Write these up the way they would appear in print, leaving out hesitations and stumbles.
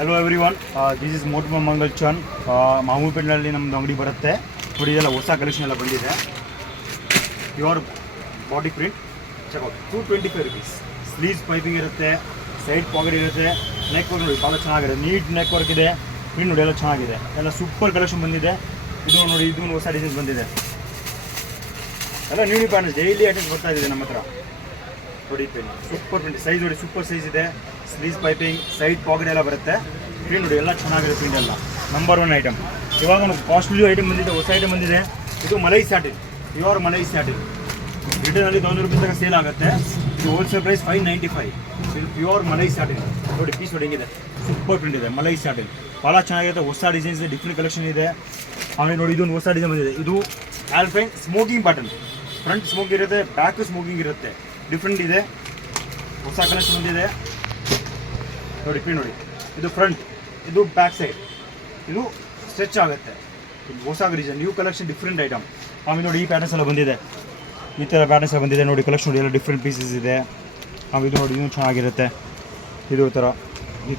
Hello everyone, this is Motu Mangal Chand. ಮಾಮೂಪೇಟ್ನಲ್ಲಿ ನಮ್ಮದು ಅಂಗಡಿ ಬರುತ್ತೆ ನೋಡಿ. ಇದೆಲ್ಲ ಹೊಸ ಕಲೆಕ್ಷನ್ ಎಲ್ಲ ಬಂದಿದೆ. Pure body print checkout 225 rupees. Sleeves piping ಇರುತ್ತೆ, ಸೈಡ್ ಪಾಕೆಟ್ ಇರುತ್ತೆ, ನೆಕ್ ವರ್ಕ್ ನೋಡಿ ಭಾಳ ಚೆನ್ನಾಗಿದೆ. ನೀಟ್ ನೆಕ್ ವರ್ಕ್ ಇದೆ, ಪ್ರಿಂಟ್ ನೋಡಿ ಎಲ್ಲ ಚೆನ್ನಾಗಿದೆ. ಎಲ್ಲ ಸೂಪರ್ ಕಲೆಕ್ಷನ್ ಬಂದಿದೆ. ಇದು ನೋಡಿ, ಇದು ಹೊಸ ಡಿಸೈನ್ಸ್ ಬಂದಿದೆ. ಎಲ್ಲ ನ್ಯೂ ಪ್ಯಾಟರ್ನ್ಸ್ ಡೈಲಿ ಐಟಮ್ಸ್ ಬರ್ತಾ ಇದೆ ನಮ್ಮ ಹತ್ರ ನೋಡಿ. ಪ್ರಿಂಟ್ ಸೂಪರ್ ಪ್ರಿಂಟ್, ಸೈಜ್ ನೋಡಿ ಸೂಪರ್ ಸೈಜ್ ಇದೆ. ಸ್ಲೀವ್ಸ್ ಪೈಪಿಂಗ್, ಸೈಡ್ ಪಾಕೆಟ್ ಎಲ್ಲ ಬರುತ್ತೆ. ಪ್ರಿಂಟ್ ನೋಡಿ ಎಲ್ಲ ಚೆನ್ನಾಗಿದೆ. ಪ್ರಿಂಟ್ ಎಲ್ಲ ನಂಬರ್ 1 ಐಟಮ್. ಇವಾಗ ಒಂದು ಕಾಸ್ಟ್ಲಿ ಐಟಮ್ ಬಂದಿದೆ, ಹೊಸ ಐಟಮ್ ಬಂದಿದೆ. ಇದು malai satin, pure malai satin. ರಿಟರ್ನಲ್ಲಿ 100 ರೂಪಾಯಿ ತನಕ ಸೇಲ್ ಆಗುತ್ತೆ. ಇದು ಹೋಲ್ಸೇಲ್ ಪ್ರೈಸ್ 595. ಇದು ಪ್ಯೂರ್ ಮಲೈ ಸ್ಯಾಟಿನ್ ನೋಡಿ. ಪೀಸ್ ನೋಡಿ ಹೆಂಗಿದೆ, ಸೂಪರ್ ಪ್ರಿಂಟ್ ಇದೆ. ಮಲೈ ಸ್ಯಾಟಿನ್ ಭಾಳ ಚೆನ್ನಾಗಿರುತ್ತೆ. ಹೊಸ ಡಿಸೈನ್ಸ್ ಇದೆ, ಡಿಫ್ರೆಂಟ್ ಕಲೆಕ್ಷನ್ ಇದೆ. ಆಮೇಲೆ ನೋಡಿ, ಇದೊಂದು ಹೊಸ ಡಿಸೈನ್ ಬಂದಿದೆ. ಇದು ಆಲ್ಫೈನ್ ಸ್ಮೋಕಿಂಗ್ ಪ್ಯಾಟರ್ನ್. ಫ್ರಂಟ್ ಸ್ಮೋಕ್ ಇರುತ್ತೆ, ಬ್ಯಾಕ್ ಸ್ಮೋಕಿಂಗ್ ಇರುತ್ತೆ. ಡಿಫ್ರೆಂಟ್ ಇದೆ, ಹೊಸ ಕಲೆಕ್ಷನ್ ಬಂದಿದೆ ನೋಡಿ. ಪ್ರಿಂಟ್ ನೋಡಿ, ಇದು ಫ್ರಂಟ್, ಇದು ಬ್ಯಾಕ್ ಸೈಡ್, ಇದು ಸ್ಟ್ರೆಚ್ ಆಗುತ್ತೆ. ಇದು ಹೊಸ design, new collection, different item. ಆಮೇಲೆ ನೋಡಿ, ಈ ಪ್ಯಾಟರ್ನ್ಸ್ ಎಲ್ಲ ಬಂದಿದೆ. ಈ ಥರ ಪ್ಯಾಟರ್ನ್ಸ್ ಎಲ್ಲ ಬಂದಿದೆ ನೋಡಿ. ಕಲೆಕ್ಷನ್ ನೋಡಿ ಎಲ್ಲ ಡಿಫ್ರೆಂಟ್ ಪೀಸಸ್ ಇದೆ. ಆಮೇಲೆ ಇದು ನೋಡಿ, ಇನ್ನೂ ಚೆನ್ನಾಗಿರುತ್ತೆ. ಇದು ಥರ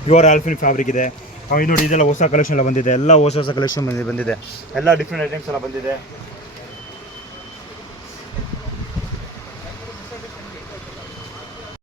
ಪ್ಯೂರ್ ಆಲ್ಫಿನ್ ಫ್ಯಾಬ್ರಿಕ್ ಇದೆ. ಆಮೇಲೆ ನೋಡಿ, ಇದೆಲ್ಲ ಹೊಸ ಕಲೆಕ್ಷನ್ ಎಲ್ಲ ಬಂದಿದೆ. ಎಲ್ಲ ಹೊಸ ಕಲೆಕ್ಷನ್ ಬಂದಿದೆ. ಎಲ್ಲ ಡಿಫ್ರೆಂಟ್ ಐಟಮ್ಸ್ ಎಲ್ಲ ಬಂದಿದೆ.